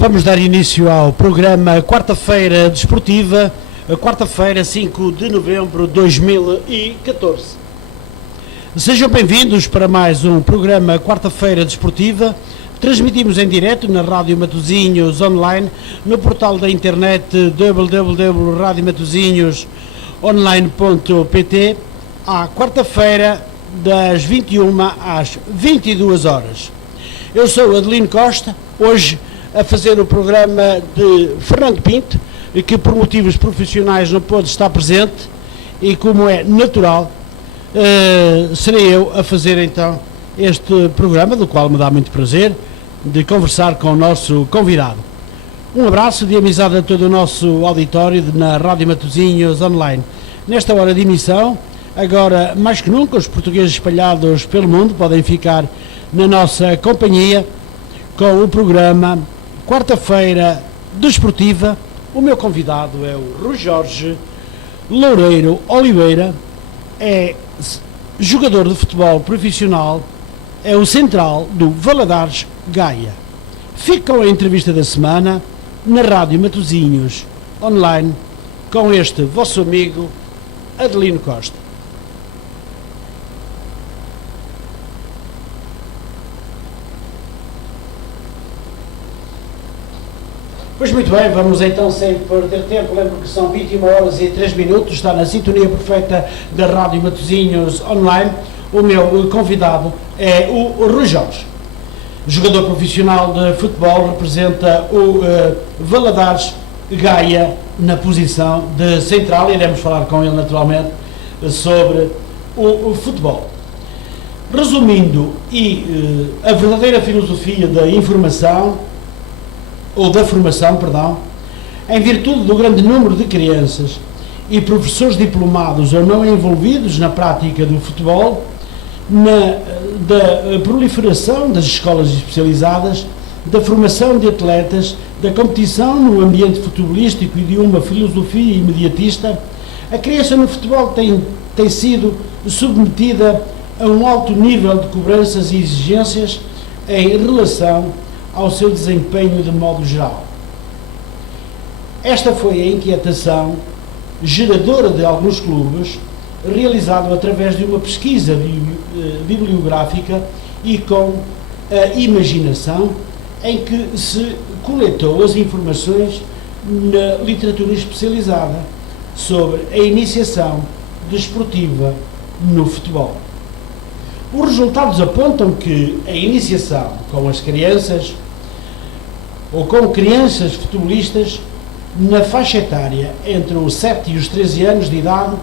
Vamos dar início ao programa Quarta-feira Desportiva, quarta-feira, 5 de novembro de 2014. Sejam bem-vindos para mais um programa Quarta-feira Desportiva. Transmitimos em direto na Rádio Matosinhos online, no portal da internet www.radiomatosinhosonline.pt, à quarta-feira, das 21 às 22 horas. Eu sou Adelino Costa, hoje a fazer o programa de Fernando Pinto, que por motivos profissionais não pôde estar presente, e como é natural, serei eu a fazer então este programa, do qual me dá muito prazer de conversar com o nosso convidado. Um abraço de amizade a todo o nosso auditório na Rádio Matosinhos online. Nesta hora de emissão, agora mais que nunca, os portugueses espalhados pelo mundo podem ficar na nossa companhia com o programa Quarta-feira Desportiva. O meu convidado é o Rui Jorge Loureiro Oliveira, é jogador de futebol profissional, é o central do Valadares Gaia. Fica com a entrevista da semana na Rádio Matosinhos online com este vosso amigo Adelino Costa. Pois muito bem, vamos então sem perder tempo. Lembro que são 21 horas e 3 minutos, está na sintonia perfeita da Rádio Matosinhos online. O meu convidado é o Rui Jorge, jogador profissional de futebol, representa o Valadares Gaia na posição de central. Iremos falar com ele naturalmente sobre o futebol. Resumindo, a verdadeira filosofia da informação, ou da formação, perdão, em virtude do grande número de crianças e professores diplomados ou não envolvidos na prática do futebol, da proliferação das escolas especializadas, da formação de atletas, da competição no ambiente futebolístico e de uma filosofia imediatista, a criança no futebol tem sido submetida a um alto nível de cobranças e exigências em relação ao seu desempenho de modo geral. Esta foi a inquietação geradora de alguns clubes, realizado através de uma pesquisa bibliográfica e com a imaginação, em que se coletou as informações na literatura especializada sobre a iniciação desportiva no futebol. Os resultados apontam que a iniciação com as crianças ou com crianças futebolistas na faixa etária entre os 7 e os 13 anos de idade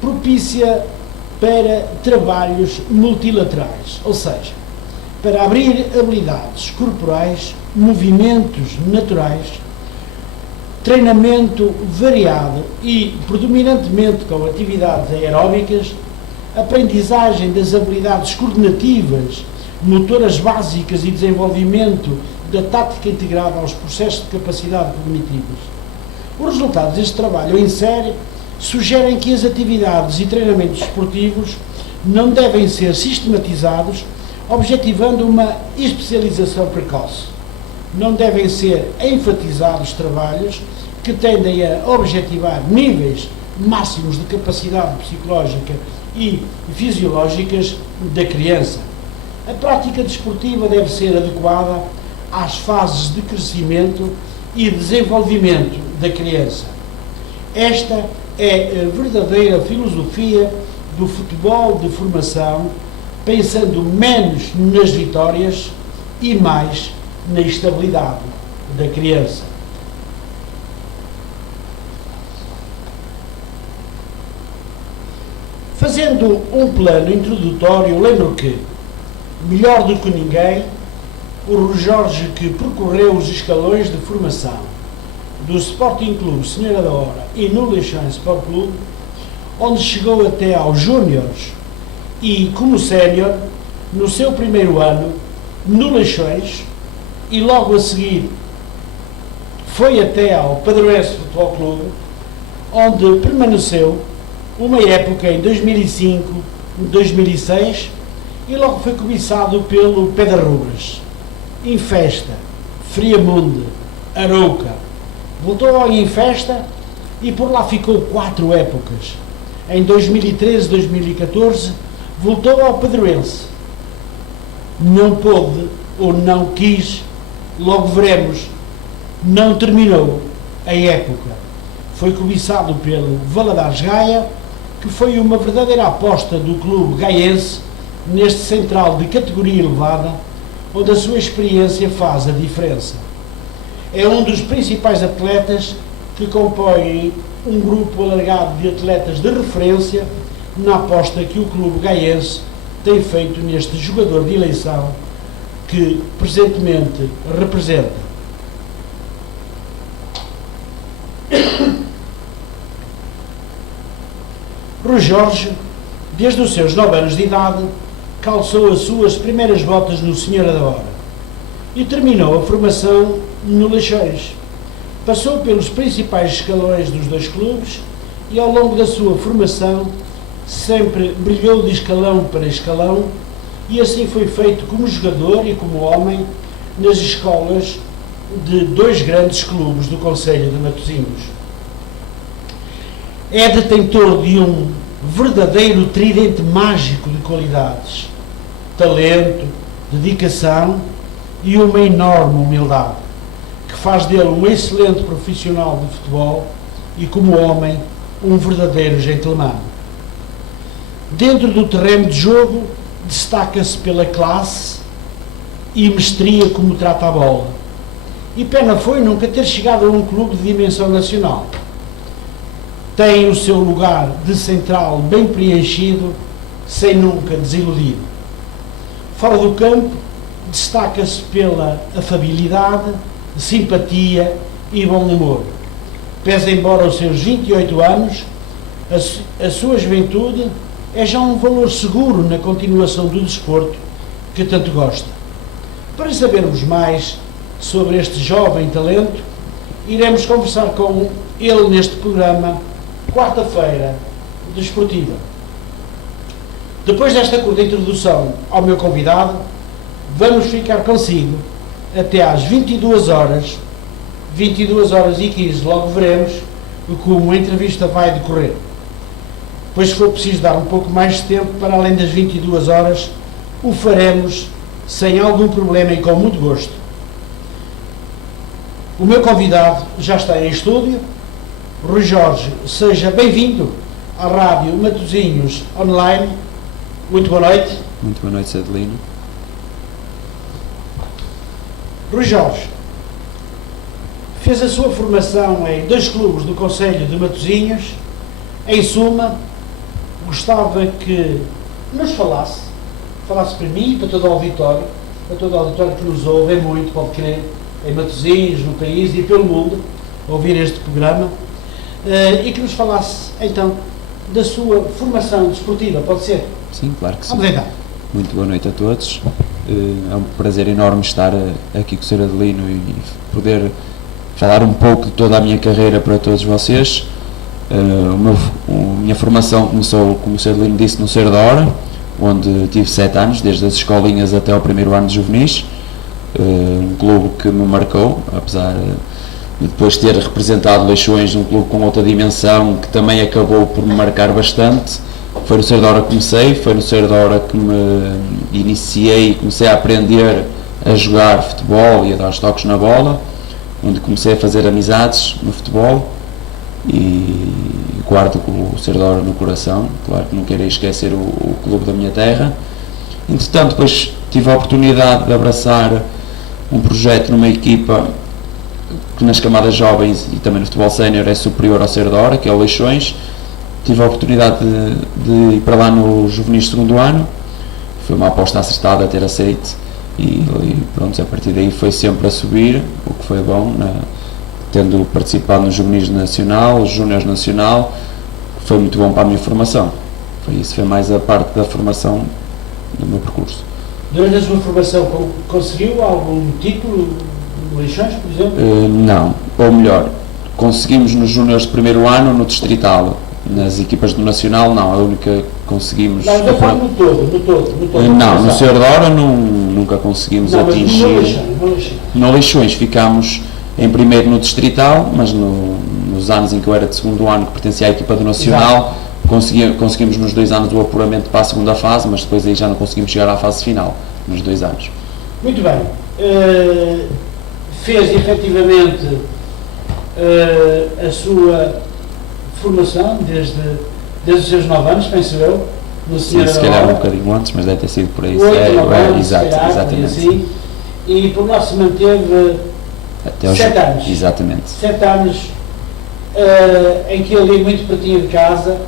propícia para trabalhos multilaterais, ou seja, para abrir habilidades corporais, movimentos naturais, treinamento variado e predominantemente com atividades aeróbicas, aprendizagem das habilidades coordenativas, motoras básicas e desenvolvimento da tática integrada aos processos de capacidade cognitivas. Os resultados deste trabalho em série sugerem que as atividades e treinamentos esportivos não devem ser sistematizados, objetivando uma especialização precoce. Não devem ser enfatizados trabalhos que tendem a objetivar níveis máximos de capacidade psicológica e fisiológicas da criança. A prática desportiva deve ser adequada às fases de crescimento e desenvolvimento da criança. Esta é a verdadeira filosofia do futebol de formação, pensando menos nas vitórias e mais na estabilidade da criança. Fazendo um plano introdutório, lembro que, melhor do que ninguém, o Rui Jorge, que percorreu os escalões de formação do Sporting Clube Senhora da Hora e no Leixões Sport Clube, onde chegou até aos júniores e como sénior no seu primeiro ano no Leixões, e logo a seguir foi até ao Padroense Futebol Clube, onde permaneceu uma época em 2005, 2006, e logo foi cobiçado pelo Pedro Rubras. Infesta, Friamunde, Arouca. Voltou ao Infesta e por lá ficou 4 épocas. Em 2013-2014 voltou ao Pedroense. Não pôde ou não quis, logo veremos, não terminou a época. Foi cobiçado pelo Valadares Gaia, que foi uma verdadeira aposta do clube gaiense neste central de categoria elevada, onde a sua experiência faz a diferença. É um dos principais atletas que compõem um grupo alargado de atletas de referência na aposta que o clube gaiense tem feito neste jogador de eleição que presentemente representa. Rui Jorge, desde os seus 9 anos de idade, calçou as suas primeiras botas no Senhora da Hora e terminou a formação no Leixões. Passou pelos principais escalões dos 2 clubes e ao longo da sua formação sempre brilhou de escalão para escalão e assim foi feito como jogador e como homem nas escolas de 2 grandes clubes do concelho de Matosinhos. É detentor de um verdadeiro tridente mágico de qualidades, talento, dedicação e uma enorme humildade, que faz dele um excelente profissional de futebol e, como homem, um verdadeiro gentleman. Dentro do terreno de jogo, destaca-se pela classe e mestria como trata a bola. E pena foi nunca ter chegado a um clube de dimensão nacional. Tem o seu lugar de central bem preenchido, sem nunca desiludir. Fora do campo, destaca-se pela afabilidade, simpatia e bom humor. Pese embora os seus 28 anos, a sua juventude é já um valor seguro na continuação do desporto que tanto gosta. Para sabermos mais sobre este jovem talento, iremos conversar com ele neste programa, quarta-feira, desportiva. Depois desta curta introdução ao meu convidado, vamos ficar consigo até às 22 horas e 15, logo veremos como a entrevista vai decorrer. Pois se for preciso dar um pouco mais de tempo, para além das 22 horas, o faremos sem algum problema e com muito gosto. O meu convidado já está em estúdio. Rui Jorge, seja bem-vindo à Rádio Matosinhos Online. Muito boa noite. Muito boa noite, Adelino. Rui Jorge fez a sua formação em 2 clubes do concelho de Matosinhos. Em suma, gostava que nos falasse para mim e para todo o auditório que nos ouve, é muito, pode crer, em Matosinhos, no país e pelo mundo, ouvir este programa, e que nos falasse, então, da sua formação desportiva, pode ser? Sim, claro que sim. Vamos então. Muito boa noite a todos. É um prazer enorme estar aqui com o Sr. Adelino e poder falar um pouco de toda a minha carreira para todos vocês. A minha formação começou, como o Sr. Adelino disse, no Senhora da Hora, onde tive 7 anos, desde as escolinhas até ao primeiro ano de juvenis. Um clube que me marcou, apesar de depois ter representado Leixões, um clube com outra dimensão, que também acabou por me marcar bastante. Foi no Senhora da Hora que comecei, foi no Senhora da Hora que me iniciei e comecei a aprender a jogar futebol e a dar os toques na bola, onde comecei a fazer amizades no futebol e guardo o Senhora da Hora no coração. Claro que não quero esquecer o clube da minha terra. Entretanto, depois tive a oportunidade de abraçar um projeto numa equipa que nas camadas jovens e também no futebol sénior é superior ao Senhora da Hora, que é o Leixões. Tive a oportunidade de ir para lá no juvenis segundo ano. Foi uma aposta acertada ter aceito e pronto, a partir daí foi sempre a subir, o que foi bom, tendo participado no juvenis nacional, júnior nacional, foi muito bom para a minha formação. Foi mais a parte da formação do meu percurso. Durante a sua formação conseguiu algum título no Leixões, por exemplo? Não, ou melhor, conseguimos nos júniores de primeiro ano no Distrital, Nas equipas do Nacional, não, a única que conseguimos... Não, no todo. Não, no Senhor da Hora nunca conseguimos atingir... No Leixões ficámos em primeiro no Distrital, mas nos anos em que eu era de segundo ano, que pertencia à equipa do Nacional, conseguimos nos 2 anos o apuramento para a segunda fase, mas depois aí já não conseguimos chegar à fase final, nos 2 anos. Muito bem. Fez efetivamente a sua formação desde os seus 9 anos, penso eu, no Sim, se calhar um bocadinho antes, mas deve ter sido por aí. 8, 9 anos, Exatamente. Assim, e por lá se manteve até aos 7 anos. Exatamente. 7 anos em que ali muito pertinho de casa,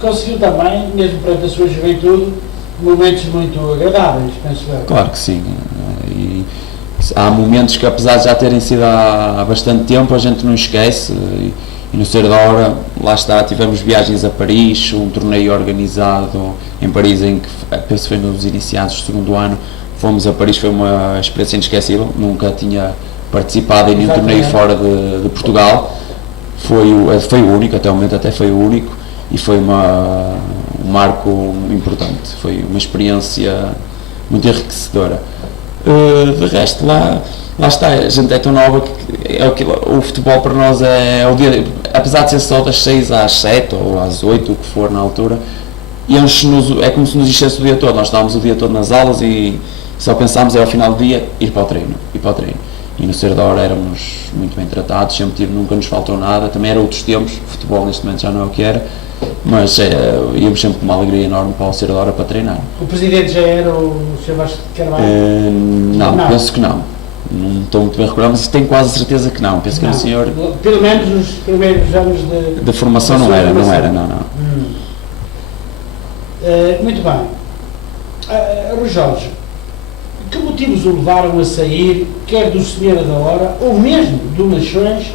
conseguiu também, mesmo perante a sua juventude, momentos muito agradáveis, penso eu. Claro que sim. E há momentos que, apesar de já terem sido há bastante tempo, a gente não esquece. E no Ser da Hora, lá está, tivemos viagens a Paris, um torneio organizado em Paris, em que penso que foi nos iniciados do segundo ano, fomos a Paris, foi uma experiência inesquecível, nunca tinha participado em nenhum torneio fora de Portugal, foi o único, até o momento até foi o único, e foi um marco importante, foi uma experiência muito enriquecedora. De resto, lá está, a gente é tão nova que o futebol para nós é o dia, apesar de ser só das 6 às 7 ou às 8, o que for na altura, é como se nos enchesse o dia todo. Nós estávamos o dia todo nas aulas e só pensámos ao final do dia ir para o treino. E no Ser da Hora éramos muito bem tratados, nunca nos faltou nada, também eram outros tempos, o futebol neste momento já não é o que era, mas íamos sempre com uma alegria enorme para o Ser da Hora para treinar. O presidente já era o Sr. Vasco de Carvalho? Não, penso que não. Não estou muito bem recordado, mas tenho quase certeza que não. Penso que era o senhor... Pelo menos nos primeiros anos de formação não era. Muito bem. Rui Jorge, que motivos o levaram a sair, quer do Senhor da Hora, ou mesmo do Leixões,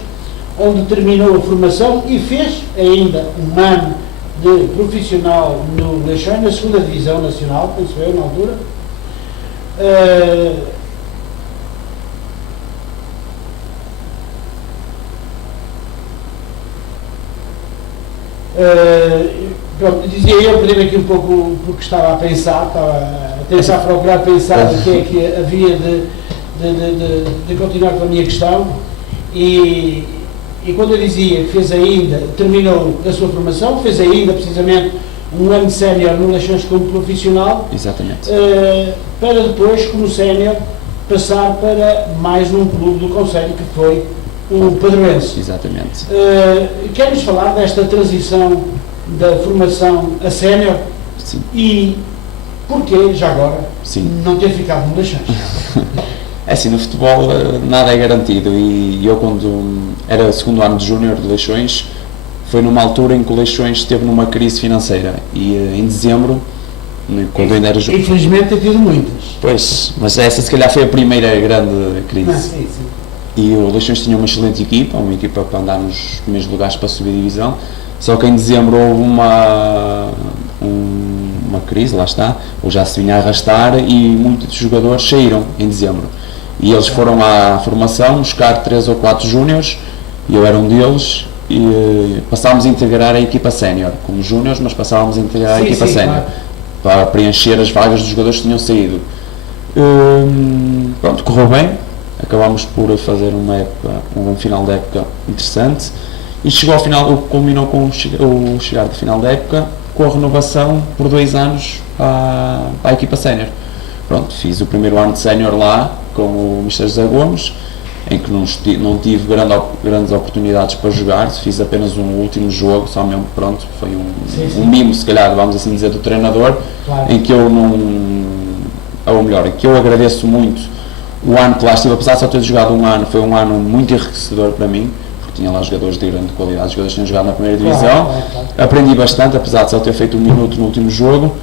onde terminou a formação e fez ainda um ano de profissional no Leixões, na 2ª Divisão Nacional, penso eu, na altura. Pronto, dizia eu, perdi aqui um pouco porque estava a tentar procurar pensar o que é que havia de continuar com a minha questão e quando eu dizia que terminou a sua formação, fez ainda precisamente um ano de sénior no Leixões como profissional. Exatamente. Para depois, como sénior, passar para mais um clube do concelho que foi o Padroense. Exatamente. Quer-nos falar desta transição da formação a sénior? Sim. E porquê, já agora, não ter ficado no Leixões? É assim, no futebol nada é garantido e eu, quando era segundo ano de júnior de Leixões, foi numa altura em que o Leixões esteve numa crise financeira e em dezembro, quando ainda era júnior... Infelizmente tem tido muitas. Pois, mas essa se calhar foi a primeira grande crise. Sim. E o Leixões tinha uma excelente equipa, uma equipa para andar nos primeiros lugares para subir a divisão, só que em dezembro houve uma crise, lá está, ou já se vinha a arrastar e muitos jogadores saíram em dezembro. E eles foram à formação buscar 3 ou 4 júniores, e eu era um deles, e passámos a integrar a equipa sénior, como júniores, mas passávamos a integrar a equipa sénior, para preencher as vagas dos jogadores que tinham saído. Pronto, correu bem, acabámos por fazer um final de época interessante, e chegou ao final, culminou com o chegar do final da época, com a renovação por 2 anos para a equipa sénior. Pronto, fiz o primeiro ano de sénior lá com o Mr. José Gomes, em que não tive grandes oportunidades para jogar, fiz apenas um último jogo, só mesmo, pronto, foi um mimo, se calhar, vamos assim dizer, do treinador, claro. Em que eu em que eu agradeço muito o ano que lá estive, apesar de só ter jogado um ano, foi um ano muito enriquecedor para mim, porque tinha lá jogadores de grande qualidade, jogadores que tinham jogado na primeira divisão, claro. Aprendi bastante, apesar de só ter feito 1 minuto no último jogo,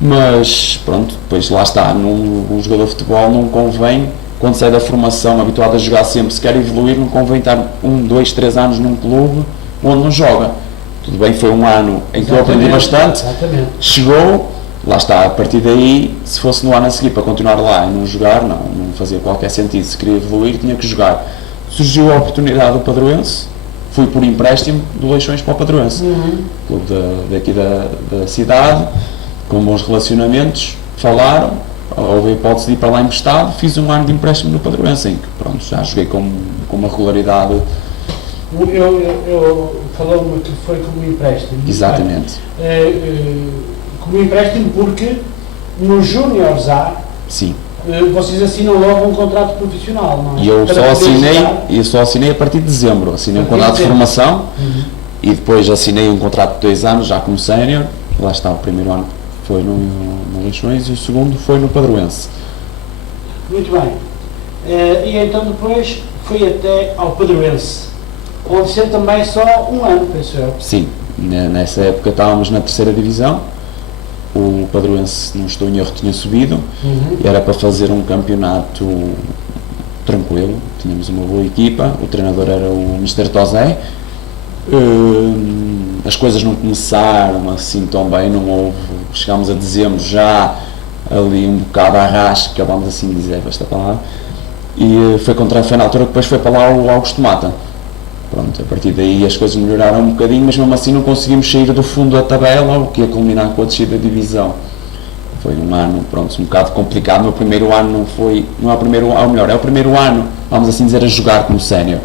mas pronto, depois lá está, um jogador de futebol não convém, quando sai da formação, habituado a jogar sempre, se quer evoluir, não convém estar 1, 2, 3 anos num clube onde não joga. Tudo bem, foi um ano em que eu aprendi bastante, chegou, lá está, a partir daí, se fosse no ano a seguir para continuar lá e não jogar, não fazia qualquer sentido, se queria evoluir tinha que jogar. Surgiu a oportunidade do Padroense, fui por empréstimo do Leixões para o Padroense, clube daqui da cidade, com bons relacionamentos, falaram, houve a hipótese de ir para lá emprestado, fiz um ano de empréstimo no Padroense, em que pronto, já joguei com uma regularidade. Eu falou-me que foi como empréstimo. Exatamente. Como empréstimo porque no Júniors A, sim, vocês assinam logo um contrato profissional, não é? E eu só assinei a partir de dezembro, assinei um contrato de formação e depois assinei um contrato de 2 anos já como sénior. Lá está, o primeiro ano foi no Leixões e o segundo foi no Padroense. Muito bem. E então depois fui até ao Padroense, onde ser também só um ano, penso eu. Sim, nessa época estávamos na 3ª divisão, o Padroense, não estou em erro, tinha subido, e era para fazer um campeonato tranquilo, tínhamos uma boa equipa, o treinador era o Mr. Tozé. As coisas não começaram assim tão bem, não houve, chegámos a dezembro já ali um bocado à rasca, vamos assim dizer esta palavra, e foi na altura que depois foi para lá o Augusto Mata. Pronto, a partir daí as coisas melhoraram um bocadinho, mas mesmo assim não conseguimos sair do fundo da tabela, o que ia culminar com a descida da divisão. Foi um ano, pronto, um bocado complicado. O meu primeiro ano não é o primeiro, ou melhor, é o primeiro ano, vamos assim dizer, a jogar como sénior.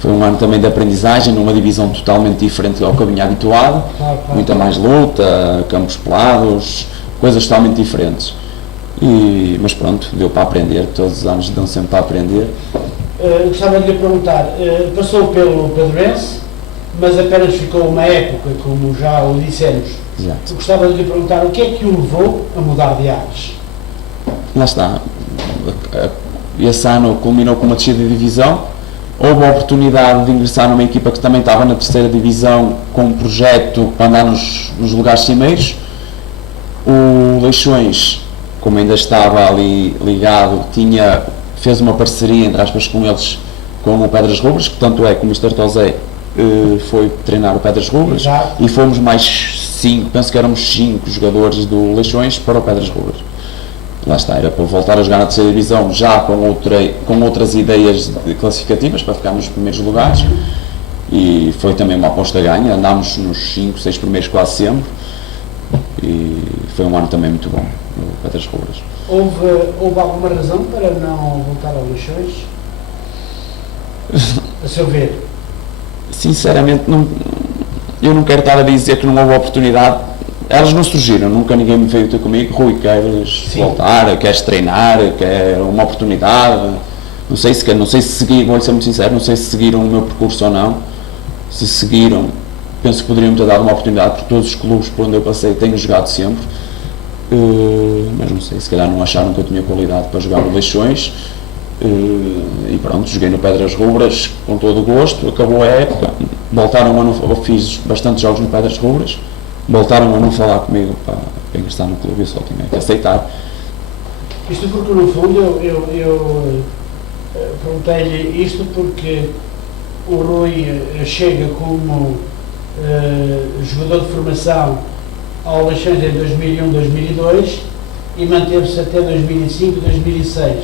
Foi um ano também de aprendizagem, numa divisão totalmente diferente ao que eu vinha habituado, muita mais luta, campos pelados, coisas totalmente diferentes. Mas pronto, deu para aprender, todos os anos dão sempre para aprender. Gostava de lhe perguntar, passou pelo Padroense, mas apenas ficou uma época, como já o dissemos. Exato. Gostava de lhe perguntar o que é que o levou a mudar de ares? Lá está, esse ano culminou com uma descida de divisão, houve a oportunidade de ingressar numa equipa que também estava na 3ª divisão com um projeto para andar nos lugares cimeiros. O Leixões, como ainda estava ali ligado, fez uma parceria, entre aspas, com eles, com o Pedras Rubras, que tanto é que o Mr. Tozé foi treinar o Pedras Rubras. Exato. E fomos mais 5, penso que éramos 5 jogadores do Leixões para o Pedras Rubras. Lá está, era para voltar a jogar na 3ª divisão já com outras ideias classificativas para ficar nos primeiros lugares, e foi também uma aposta ganha, andámos nos 5, 6 primeiros quase sempre, e foi um ano também muito bom no Pedras Rubras. Houve alguma razão para não voltar ao Leixões? A seu ver? Sinceramente, eu não quero estar a dizer que não houve oportunidade. Elas não surgiram, nunca ninguém me veio ter comigo, Rui, queres voltar, queres treinar, quer uma oportunidade, não sei se seguiram, vou-lhe ser muito sincero, não sei se seguiram o meu percurso ou não. Se seguiram, penso que poderiam ter dado uma oportunidade, porque todos os clubes por onde eu passei tenho jogado sempre, mas não sei, se calhar não acharam que eu tinha qualidade para jogar no Leixões, e pronto, joguei no Pedras Rubras com todo o gosto, acabou a época, eu fiz bastantes jogos no Pedras Rubras, voltaram a não falar comigo para ingressar no clube, eu só tinha que aceitar. Isto porque, no fundo, eu perguntei-lhe isto porque o Rui chega como jogador de formação ao Leixões em 2001, 2002 e manteve-se até 2005, 2006,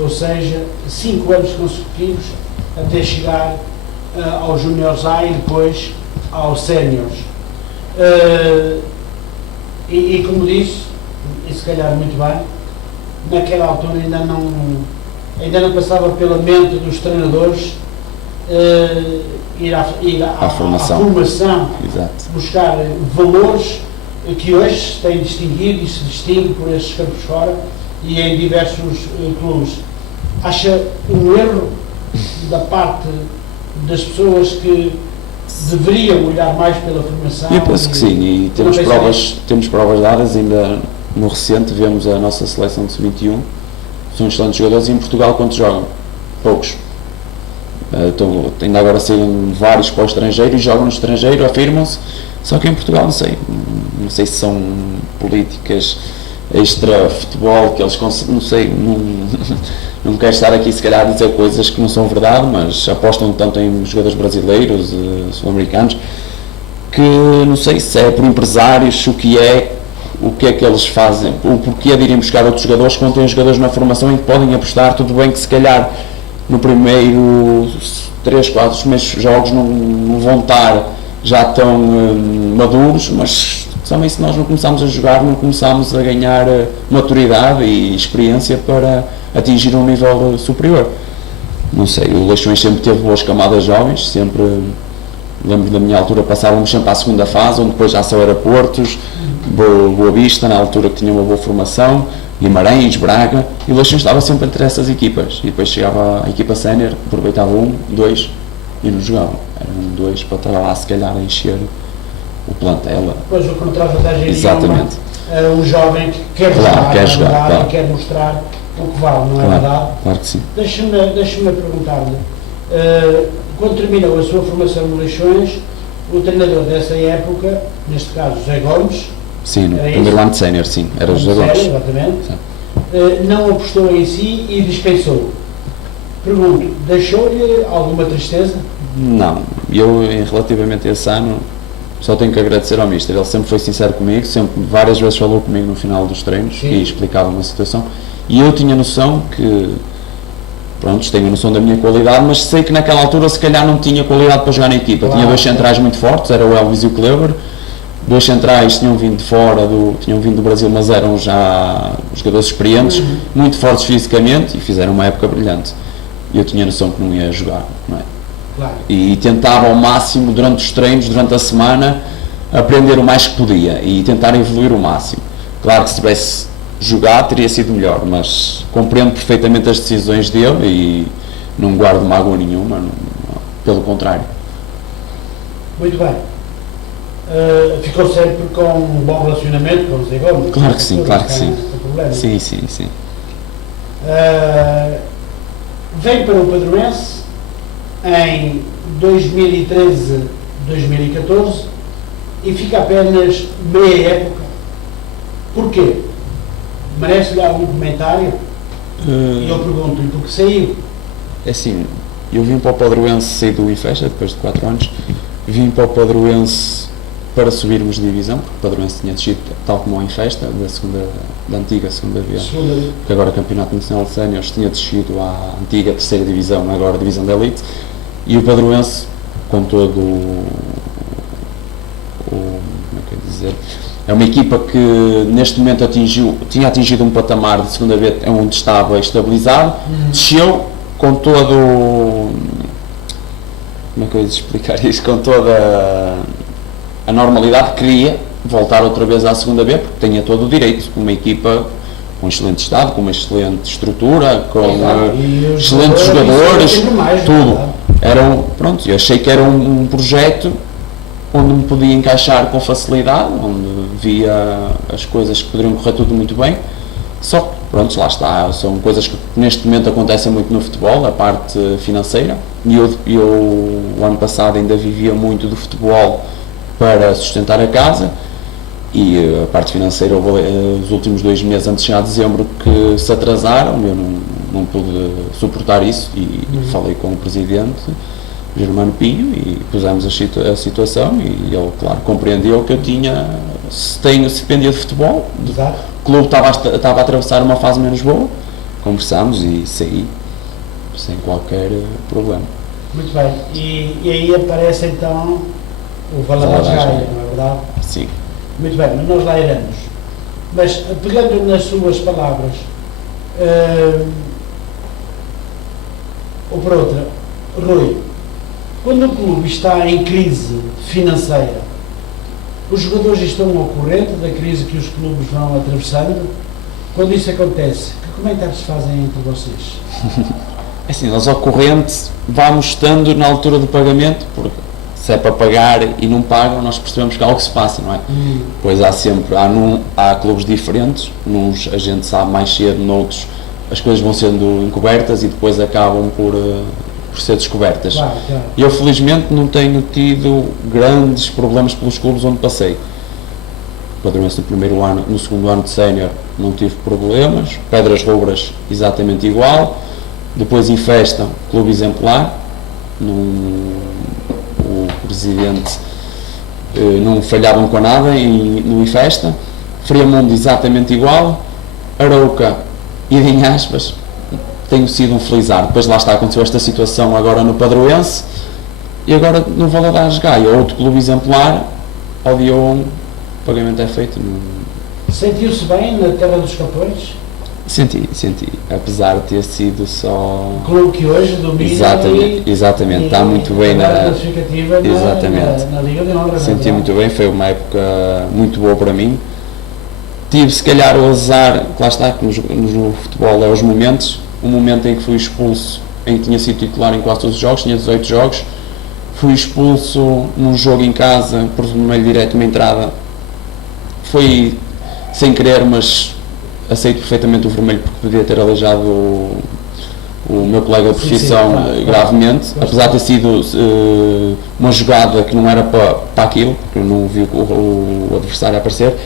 ou seja, 5 anos consecutivos até chegar aos Júniors A e depois aos Séniors. E como disse, e se calhar muito bem, naquela altura ainda não passava pela mente dos treinadores ir à formação, Exato. buscar valores que hoje se têm distinguido e se distingue por esses campos fora e em diversos clubes. Acha um erro da parte das pessoas que deveriam olhar mais pela formação? Eu penso que sim, e temos provas dadas, ainda no recente vemos a nossa seleção de sub-21, são excelentes jogadores, e em Portugal quantos jogam? Poucos. Ainda agora saíram vários para o estrangeiro e jogam no estrangeiro, afirmam-se, só que em Portugal não sei se são políticas extra-futebol que eles conseguem, não sei, não quero estar aqui se calhar a dizer coisas que não são verdade, mas apostam tanto em jogadores brasileiros, sul-americanos, que não sei se é por empresários, o que é que eles fazem, o porquê de irem buscar outros jogadores quando têm jogadores na formação em que podem apostar. Tudo bem que se calhar no primeiro 3, 4 primeiros jogos não vão estar já tão maduros, mas também se nós não começarmos a jogar, não começarmos a ganhar maturidade e experiência para atingir um nível superior. Não sei, o Leixões sempre teve boas camadas jovens, sempre, lembro da minha altura, passávamos sempre à segunda fase, onde depois já só era Portos, Boa Vista, na altura que tinha uma boa formação, Guimarães, Braga, e o Leixões estava sempre entre essas equipas, e depois chegava a equipa sénior, aproveitava 1, 2 e não jogavam, eram 2 para estar lá se calhar a encher o plantel. Depois o contra-vantagem exatamente. É um jovem que quer jogar, claro. Quer mostrar o que vale, não é verdade? Claro que sim. Deixa-me perguntar-lhe, quando terminou a sua formação no Leixões, o treinador dessa época, neste caso José Gomes, sim, no primeiro ano de sénior, sim, era José Gomes. Exatamente. Não apostou em si e dispensou. Pergunto, deixou-lhe alguma tristeza? Não, eu relativamente a esse ano só tenho que agradecer ao Mister, ele sempre foi sincero comigo, sempre, várias vezes falou comigo no final dos treinos, sim, e explicava uma situação, e eu tinha noção que, pronto, tenho noção da minha qualidade, mas sei que naquela altura se calhar não tinha qualidade para jogar na equipa, tinha 2 centrais muito fortes, era o Elvis e o Kleber, 2 centrais tinham vindo de fora, tinham vindo do Brasil, mas eram já jogadores experientes, muito fortes fisicamente, e fizeram uma época brilhante. E eu tinha noção que não ia jogar, não é? Claro. E tentava ao máximo, durante os treinos, durante a semana, aprender o mais que podia e tentar evoluir o máximo. Claro que se tivesse jogado teria sido melhor, mas compreendo perfeitamente as decisões dele e não guardo mágoa nenhuma, pelo contrário. Muito bem. Ficou sempre com um bom relacionamento com o Zé Gomes? Claro que sim, claro que sim. Sim, sim, sim. Vem para o Padroense em 2013-2014 e fica apenas meia época. Porquê? Merece-lhe algum comentário? E eu pergunto-lhe porque saiu. É assim, eu vim para o Padroense, saí do Infesta depois de 4 anos, vim para o Padroense para subirmos de divisão, porque o Padroense tinha descido tal como o Infesta, da antiga segunda B, porque agora o Campeonato Nacional de Séniores tinha descido à antiga terceira divisão, agora a divisão da Elite, e o Padroense, com todo como é que eu ia dizer, é uma equipa que neste momento tinha atingido um patamar de segunda B onde estava estabilizado, desceu com todo, como é que eu ia explicar isto, com toda a normalidade, queria voltar outra vez à segunda B, porque tinha todo o direito, uma equipa com excelente estado, com uma excelente estrutura, com excelentes jogadores, tudo. Pronto, eu achei que era um projeto onde me podia encaixar com facilidade, onde via as coisas que poderiam correr tudo muito bem, só que, pronto, lá está, são coisas que neste momento acontecem muito no futebol, a parte financeira, e eu o ano passado ainda vivia muito do futebol para sustentar a casa, e a parte financeira, houve os últimos 2 meses antes de chegar a dezembro que se atrasaram, eu não pude suportar isso e falei com o presidente, Germano Pinho, e pusemos a situação e ele, claro, compreendeu que eu tinha, se dependia de futebol, o clube estava a atravessar uma fase menos boa, conversámos e saí sem qualquer problema. Muito bem, e aí aparece então o Valadares Gaia, não é verdade? Sim. Muito bem, mas nós lá iremos. Mas, pegando nas suas palavras, ou por outra, Rui, quando o clube está em crise financeira, os jogadores estão ao corrente da crise que os clubes vão atravessando? Quando isso acontece, que comentários fazem entre vocês? É assim, nós ao corrente vamos estando na altura do pagamento, porque se é para pagar e não pagam, nós percebemos que algo se passa, não é? Pois há clubes diferentes, uns a gente sabe mais cedo, noutros as coisas vão sendo encobertas e depois acabam por ser descobertas. Claro. E eu felizmente não tenho tido grandes problemas pelos clubes onde passei. Padroense no segundo ano de sénior não tive problemas, Pedras Rubras exatamente igual, depois Infesta, clube exemplar, o presidente não falhavam com nada no Infesta, Friamundo exatamente igual, Arouca e em aspas, tenho sido um felizardo. Depois lá está, aconteceu esta situação agora no Padroense e agora no Valadares Gaia, outro clube exemplar, ao dia 1 o pagamento é feito. Sentiu-se bem na Terra dos Campeões? Senti, apesar de ter sido só... O clube que hoje domina exatamente, está muito bem classificativa na Liga de Honra. Senti muito bem, foi uma época muito boa para mim. Tive se calhar o azar, que lá está, que no futebol é os momentos, um momento em que fui expulso, em que tinha sido titular em quase todos os jogos, tinha 18 jogos, fui expulso num jogo em casa por vermelho direto, uma entrada, foi sem querer, mas aceito perfeitamente o vermelho porque podia ter aleijado o meu colega de profissão gravemente, apesar de ter sido uma jogada que não era para aquilo, porque eu não vi o adversário aparecer,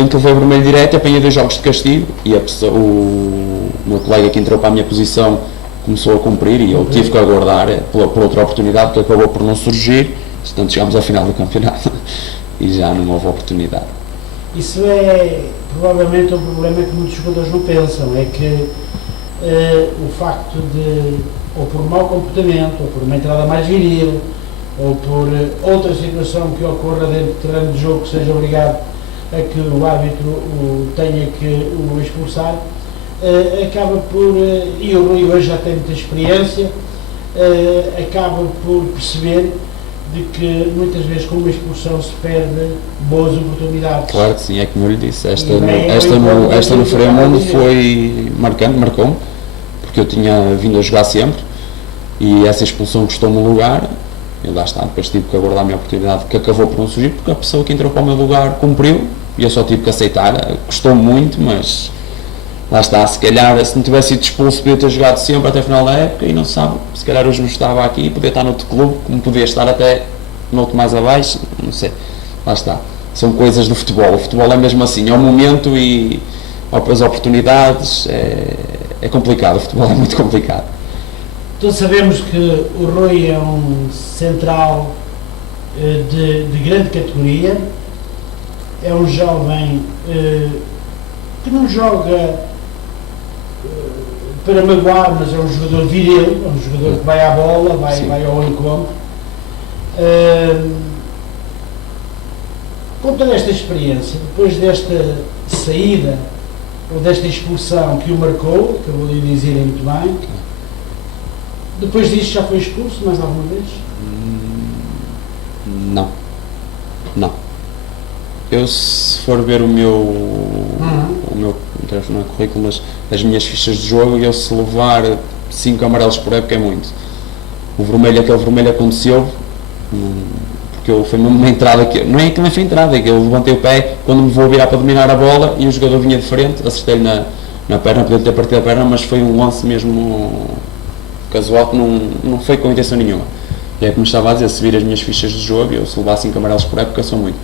em que levei o vermelho direto, apanhei 2 jogos de castigo e o meu colega que entrou para a minha posição começou a cumprir e eu tive que aguardar por outra oportunidade que acabou por não surgir, portanto chegámos ao final do campeonato e já não houve oportunidade. Isso é provavelmente um problema que muitos jogadores não pensam, é que o facto de, ou por mau comportamento, ou por uma entrada mais viril, ou por outra situação que ocorra dentro do terreno de jogo que seja obrigado a que o árbitro tenha que o expulsar, acaba por, e o Rui hoje já tem muita experiência, acaba por perceber de que muitas vezes com uma expulsão se perde boas oportunidades. Claro que sim, é como eu lhe disse, esta no Fremundo foi marcou-me, porque eu tinha vindo a jogar sempre e essa expulsão custou-me um lugar e lá está, depois tive que aguardar a minha oportunidade que acabou por não surgir porque a pessoa que entrou para o meu lugar cumpriu e eu só tive que aceitar, custou muito, mas lá está, se calhar se não tivesse sido expulso podia ter jogado sempre até o final da época e não se sabe, se calhar hoje não estava aqui, podia estar noutro clube, como podia estar até noutro mais abaixo, não sei, lá está, são coisas do futebol, o futebol é mesmo assim, é o momento e as oportunidades, é complicado, o futebol é muito complicado. Todos sabemos que o Rui é um central de grande categoria, é um jovem que não joga para magoar, mas é um jogador viril, é um jogador que vai à bola, vai ao encontro. Com toda esta experiência, depois desta saída ou desta expulsão que o marcou, acabou de dizer muito bem, depois disso já foi expulso mais alguma vez? Não. Eu, se for ver o meu não é currículo, mas as minhas fichas de jogo, eu se levar 5 amarelos por época é muito. Aquele vermelho aconteceu, porque foi uma entrada que, não é que não foi entrada, é que eu levantei o pé quando me vou virar para dominar a bola e o jogador vinha de frente, acertei-lhe na perna, podia ter partido a perna, mas foi um lance mesmo casual que não foi com intenção nenhuma. E é como estava a dizer, se vir as minhas fichas de jogo, eu se levar 5 amarelos por época sou muito.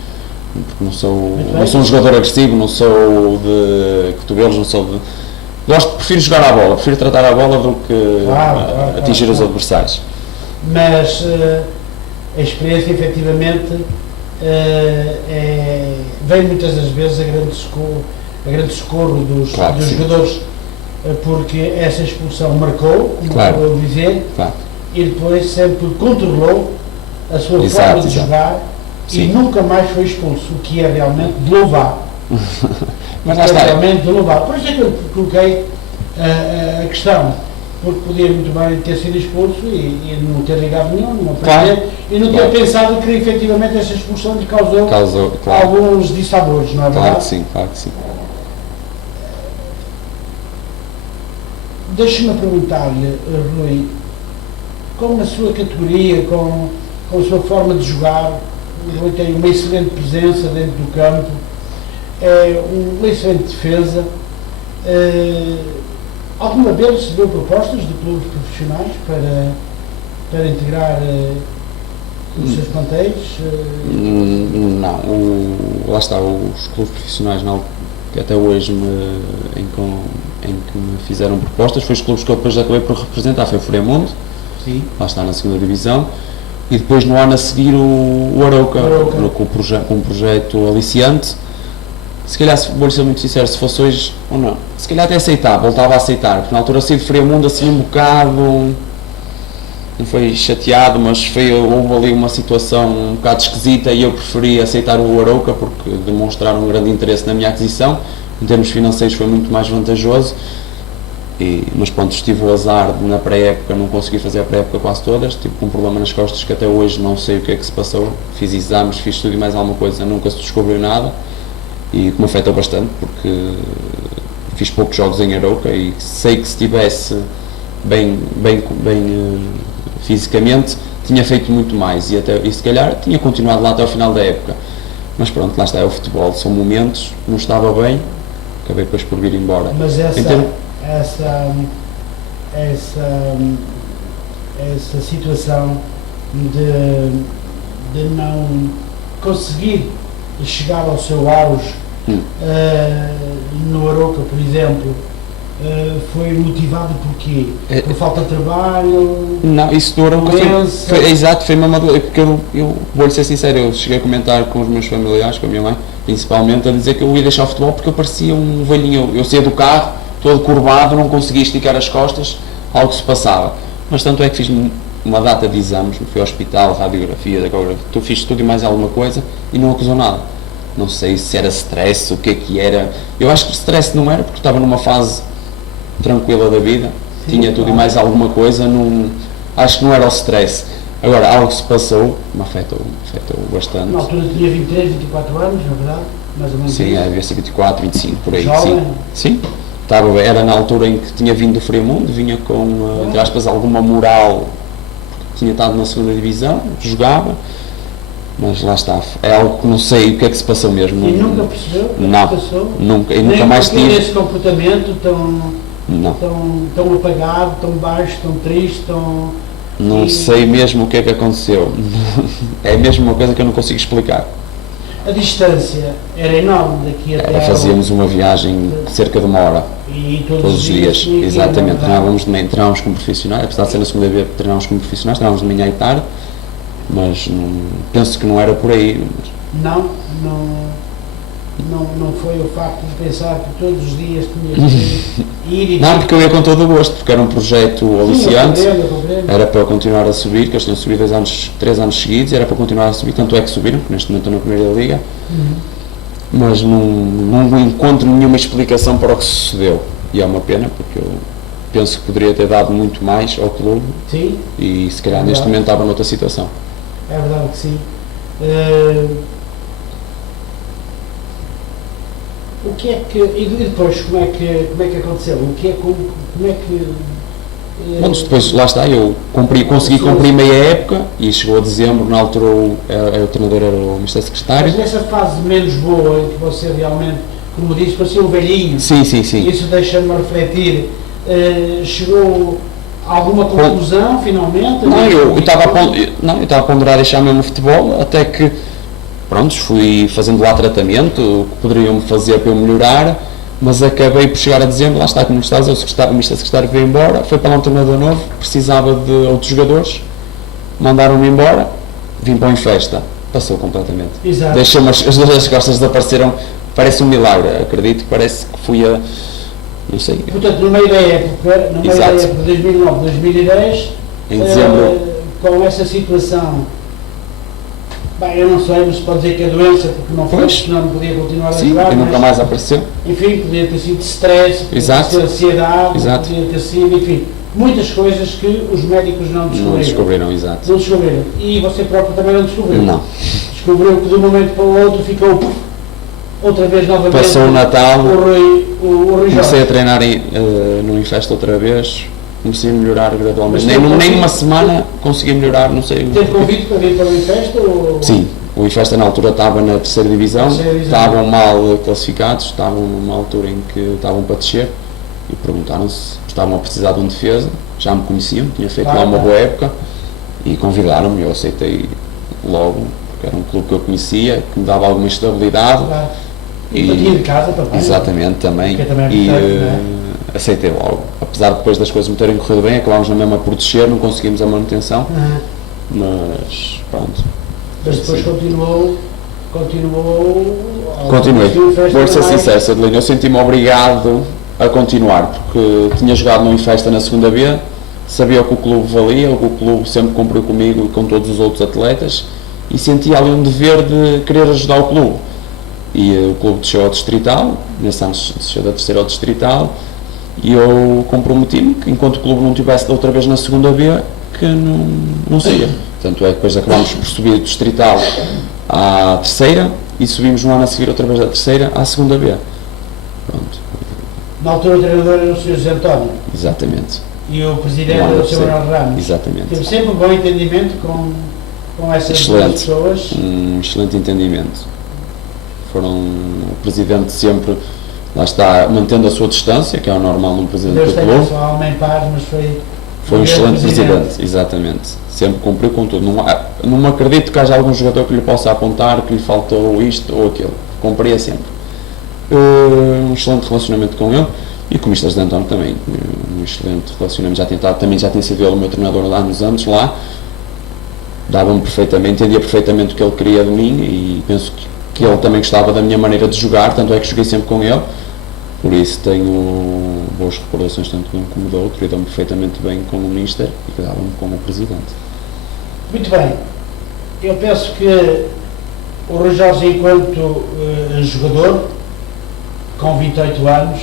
Porque não sou um jogador agressivo, não sou de cotovelos, prefiro jogar à bola, prefiro tratar a bola do que atingir os adversários. Mas a experiência efetivamente vem muitas das vezes a grande socorro dos jogadores, porque essa expulsão marcou, como eu dizer, e depois sempre controlou a sua forma de jogar. Sim. E nunca mais foi expulso, o que é realmente de louvar. Mas lá está. Realmente de louvar. Por isso é que eu coloquei a questão, porque podia muito bem ter sido expulso e não ter ligado nenhum, não aprender, e não ter pensado que efetivamente essa expulsão lhe causou alguns dissabores, não é verdade? Claro que sim. Deixe-me perguntar-lhe, Rui, com a sua categoria, com a sua forma de jogar, Rui tem uma excelente presença dentro do campo, é uma excelente defesa. Alguma vez recebeu propostas de clubes profissionais para integrar os seus plantéis? Não, lá está, os clubes profissionais que até hoje em que me fizeram propostas, foi os clubes que eu depois acabei por representar, foi o Fremundo, lá está na 2ª divisão, e depois no ano a seguir o Arouca. Com um projeto aliciante, se calhar, vou ser muito sincero, se fosse hoje ou não, se calhar até aceitava, voltava a aceitar, porque na altura saí de Friamundo assim um bocado, não foi chateado, mas houve ali uma situação um bocado esquisita e eu preferi aceitar o Arouca porque demonstraram um grande interesse na minha aquisição, em termos financeiros foi muito mais vantajoso, mas pronto, tive o azar de na pré-época não conseguir fazer a pré-época quase todas, tive um problema nas costas que até hoje não sei o que é que se passou, fiz exames, fiz tudo e mais alguma coisa, nunca se descobriu nada e que me afetou bastante porque fiz poucos jogos em Arouca e sei que se estivesse bem fisicamente tinha feito muito mais e se calhar tinha continuado lá até ao final da época, mas pronto, lá está, é o futebol, são momentos, não estava bem, acabei depois por vir embora. Mas essa situação de não conseguir chegar ao seu auge no Arouca, por exemplo, foi motivado por quê? Por falta de trabalho? Não, isso do Arouca foi exato, foi uma dor, porque eu vou-lhe ser sincero, eu cheguei a comentar com os meus familiares, com a minha mãe, principalmente, a dizer que eu ia deixar o futebol porque eu parecia um velhinho, eu saía do carro, todo curvado, não conseguia esticar as costas, algo se passava. Mas tanto é que fiz uma data de exames, fui ao hospital, radiografia, ecografia, fiz tudo e mais alguma coisa e não acusou nada. Não sei se era stress, o que é que era. Eu acho que stress não era porque estava numa fase tranquila da vida, sim, tinha tudo e mais alguma coisa, acho que não era o stress. Agora, algo se passou, me afetou bastante. Na altura tinha 23, 24 anos, na verdade, mais ou menos. Sim, devia ser 24, 25, por aí. Jovem. Sim. Era na altura em que tinha vindo do Friamundo, vinha com, entre aspas, alguma moral, porque tinha estado na segunda divisão, jogava, mas lá está, é algo que não sei o que é que se passou mesmo. E nunca percebeu o que se passou? Nunca, e nunca mais tive. Esse comportamento tão apagado, tão baixo, tão triste, tão... Não sei mesmo o que é que aconteceu. É mesmo uma coisa que eu não consigo explicar. A distância era enorme daqui até... Fazíamos uma viagem de cerca de 1 hora. E todos os dias, exatamente. Treinávamos como profissionais, apesar de ser na segunda vez que treinávamos como profissionais, treinávamos de manhã e tarde, mas penso que não era por aí. Não foi o facto de pensar que todos os dias tinha que ir e... Não, porque eu ia com todo o gosto, porque era um projeto aliciante, eu compreendo. era para eu continuar a subir, que eles tinham subido 3 anos seguidos, era para continuar a subir, tanto é que subiram, porque neste momento estou na primeira liga, mas não encontro nenhuma explicação para o que sucedeu, e é uma pena, porque eu penso que poderia ter dado muito mais ao clube, sim, e se calhar neste momento estava noutra situação. É verdade que sim. O que é que... E depois, como é que aconteceu? Bom, depois, lá está, eu consegui cumprir meia época e chegou a dezembro, na altura o treinador era o Mr. Secretário. Mas nessa fase menos boa, em que você realmente, como disse, parecia um velhinho, sim. Isso deixa-me refletir, chegou a alguma conclusão, finalmente? Eu estava a ponderar deixar mesmo o futebol, até que, pronto, fui fazendo lá tratamento, o que poderiam fazer para eu melhorar, mas acabei por chegar a dezembro, lá está, como está a dizer, o Mr. Secretário veio embora, foi para lá um treinador novo, precisava de outros jogadores, mandaram-me embora, vim para o Infesta, passou completamente. Exato. Deixou-me as duas costas desapareceram, parece um milagre, acredito que parece que fui a... não sei. Portanto, no meio da época, de 2009, 2010, em dezembro, com essa situação, bem, eu não sei, mas pode dizer que é doença, porque não foi, senão não podia continuar a jogar. E nunca mais apareceu. Enfim, podia ter sido stress, podia ter sido ansiedade, podia ter sido, enfim, muitas coisas que os médicos não descobriram. Não descobriram, exato. Não descobriram. E você próprio também não descobriu. Não. Descobriu que de um momento para o outro ficou outra vez novamente. Passou o Natal, o Rui comecei a treinar no Infesta outra vez, comecei a melhorar gradualmente. Nem uma semana consegui melhorar, não sei. Teve convite para vir para o Infesta? Ou... Sim, o Infesta na altura estava na terceira divisão, estavam mal classificados, estavam numa altura em que estavam para descer e perguntaram se estavam a precisar de um defesa, já me conheciam, tinha feito lá uma boa época e convidaram-me, eu aceitei logo, porque era um clube que eu conhecia, que me dava alguma estabilidade. E de casa também. Exatamente, também. Aceitei logo. Apesar de depois das coisas me terem corrido bem, acabámos na mesma por descer, não conseguimos a manutenção, mas pronto. Mas depois continuou Continuei. Vou ser mais. sincero, Adelino, eu senti-me obrigado a continuar, porque tinha jogado no Infesta na segunda B, sabia o que o clube valia, o que o clube sempre cumpriu comigo e com todos os outros atletas, e sentia ali um dever de querer ajudar o clube. E o clube desceu ao Distrital, nesse ano desceu da terceira ao Distrital, e eu comprometi-me que enquanto o clube não estivesse outra vez na segunda B, que não saía. Tanto é que depois acabámos por subir do Distrital à terceira e subimos no ano a seguir outra vez da terceira à segunda B. Pronto. Na altura o treinador era o Sr. José António Exatamente. e o presidente No ano era o a Sr. seguir. Manuel Ramos. Exatamente. Teve sempre um bom entendimento com essas duas pessoas. Um excelente entendimento. O presidente sempre, lá está, mantendo a sua distância, que é o normal num presidente Deus do tenha clube. sua alma em paz, mas Foi um excelente presidente, exatamente. Sempre cumpriu com tudo. Não acredito que haja algum jogador que lhe possa apontar que lhe faltou isto ou aquilo. Cumpria sempre. Um excelente relacionamento com ele e com o Mr. José António também. Um excelente relacionamento. Também já tinha sido ele o meu treinador há uns anos lá. Dava-me perfeitamente, entendia perfeitamente o que ele queria de mim e penso que ele também gostava da minha maneira de jogar, tanto é que joguei sempre com ele. Por isso tenho boas recordações tanto de um como do outro e dou-me perfeitamente bem com o Mister e que dava-me com o Presidente. Muito bem. Eu penso que o Rui Jorge, enquanto jogador, com 28 anos,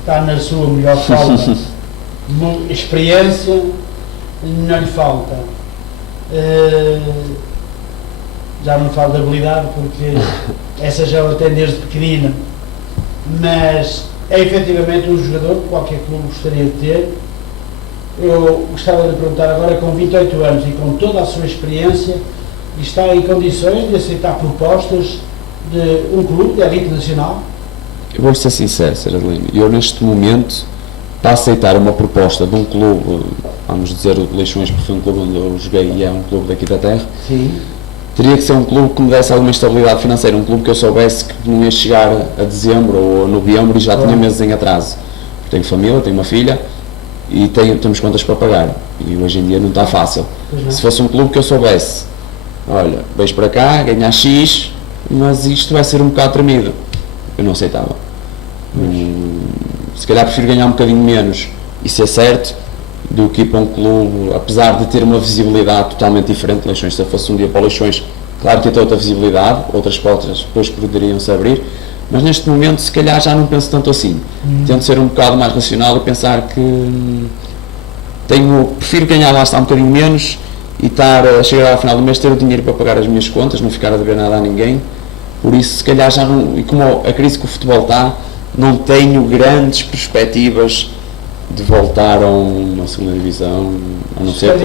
está na sua melhor forma. Experiência não lhe falta. Já não falta habilidade, porque essa já o tem desde pequenino. Mas é efetivamente um jogador que qualquer clube gostaria de ter. Eu gostava de perguntar agora, com 28 anos e com toda a sua experiência, está em condições de aceitar propostas de um clube de elite nacional? Eu vou ser sincero, Sr. Adelino, eu neste momento, para aceitar uma proposta de um clube, vamos dizer o Leixões, porque foi um clube onde eu joguei e é um clube daqui da terra, sim, teria que ser um clube que me desse alguma estabilidade financeira, um clube que eu soubesse que não ia chegar a dezembro ou a novembro e já tinha meses em atraso. Eu tenho família, tenho uma filha e temos contas para pagar e hoje em dia não está fácil. Se fosse um clube que eu soubesse, olha, vais para cá, ganhar X, mas isto vai ser um bocado tremido, eu não aceitava. Se calhar prefiro ganhar um bocadinho menos e ser certo do que ir para um clube, apesar de ter uma visibilidade totalmente diferente. Leixões, se eu fosse um dia para Leixões, claro que ia ter outra visibilidade, outras portas depois poderiam se abrir, mas neste momento se calhar já não penso tanto assim. Tento ser um bocado mais racional e pensar que prefiro ganhar lá está um bocadinho menos e chegar ao final do mês ter o dinheiro para pagar as minhas contas, não ficar a dever nada a ninguém. Por isso se calhar já não, e como a crise que o futebol está, não tenho grandes perspectivas de voltar a uma segunda divisão, a não ser